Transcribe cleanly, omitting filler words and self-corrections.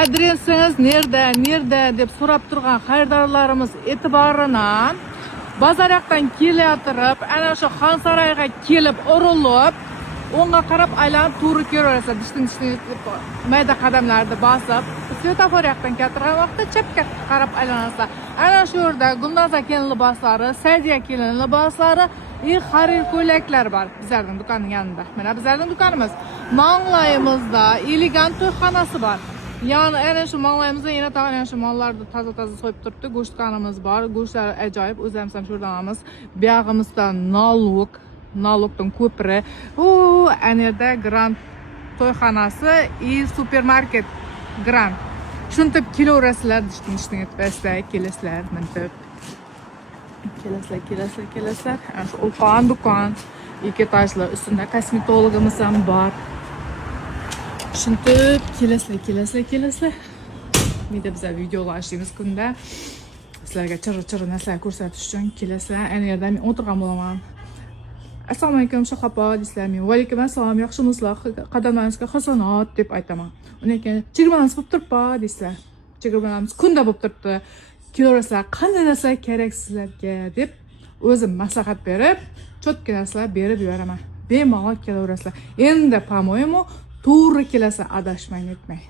adresingiz nerda deb so'rab turgan xaridorlarimiz e'tiboridan bozor yoqdan kelayotirib, ana shu Xonsaroyga kelib urilib, o'ngga qarab aylanib to'g'ri ko'raverasiz. Dishtin mayda qadamlarni bosib, svetofor yoqdan keltirgan vaqtda chapga qarab aylanasizlar. Ana shu yerda Gulnoza kelin liboslari, Sadiya kelin liboslari, xarir ko'ylaklar bor bizlarning do'konning yonida. Mana bizlarning do'konimiz. Manglayimizda elegant to'yxonasi bor. Yani ana shu manglayimizda yana tag'in shu mollarni toza so'yib turibdi. Go'shtxonamiz bor. Go'shtlar ajoyib. O'zimiz ham shu yerdan olamiz. Buyog'imizda nologdan ko'piri. Ana yerda Grand to'yxonasi и supermarket Grand. Shuntib kelaverasizlar, dishtin etibasizlar, kelasizlar, mintib. Kelasizlar. Ana shu ulkan do'kon, ikki etajli, ustida kosmetologimiz ham bor. Shunday kelasizlar. Menda biz videolar ishlaymiz kunda. Sizlarga chir narsalar ko'rsatish uchun kelasizlar. Ana yerda men o'tirgan bo'laman. Assalomu alaykum Shohapa deysizlarmi? Va alaykum assalom, yaxshimisizlar? Qadamlaringizga hasonat deb aytaman. Undan keyin chegirmangiz bo'lib turibdi deysizlar. Chegirmanimiz kunda bo'lib turibdi. Kelaverasizlar, qanday narsalar kerak sizlarga deb o'zim maslahat berib, cho'tka narsalar berib yuraman. Bemalol kelaverasizlar. Endi, по-моему, to'g'ri kelasa adashmang etmang.